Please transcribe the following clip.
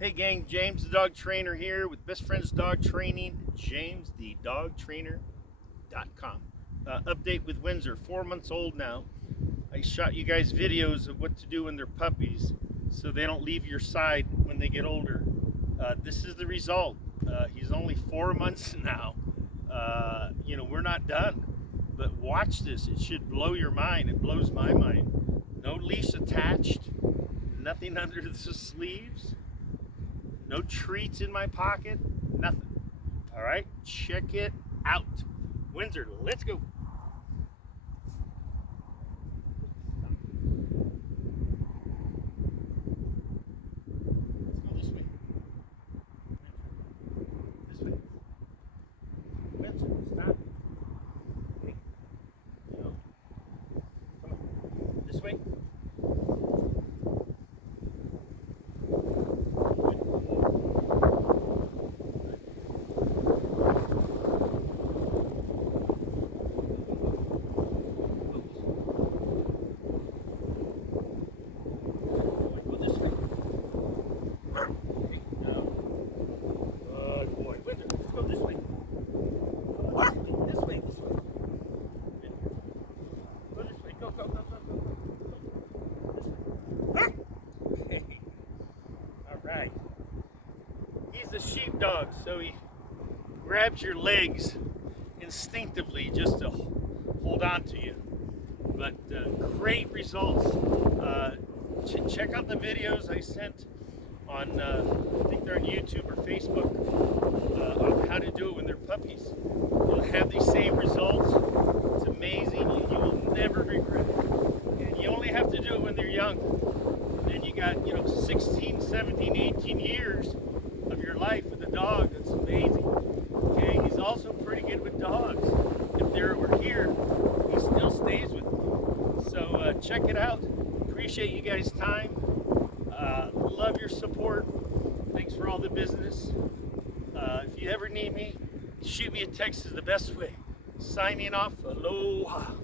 Hey gang, James the dog trainer here with Best Friends Dog Training, jamesthedogtrainer.com. Update with Windsor, 4 months old now. I shot you guys videos of what to do when they're puppies so they don't leave your side when they get older. This is the result. He's only 4 months now. We're not done, but watch this. It should blow your mind. It blows my mind. No leash attached, nothing under the sleeves. No treats in my pocket, nothing. All right, check it out. Windsor, let's go. Let's go this way. This way. Windsor, stop. Hey, come on. This way. Right. He's a sheepdog, so he grabs your legs instinctively just to hold on to you. But great results. Check out the videos I sent on, I think they're on YouTube or Facebook, on how to do it when they're puppies. You'll have these same results. It's amazing. You will never regret it. And you only have to do it when they're young. Then you got 16, 17, 18 years of your life with a dog. That's amazing. Okay, he's also pretty good with dogs. If they're over here, he still stays with me. So check it out. Appreciate you guys' time. Love your support. Thanks for all the business. If you ever need me, shoot me a text is the best way. Signing off. Aloha.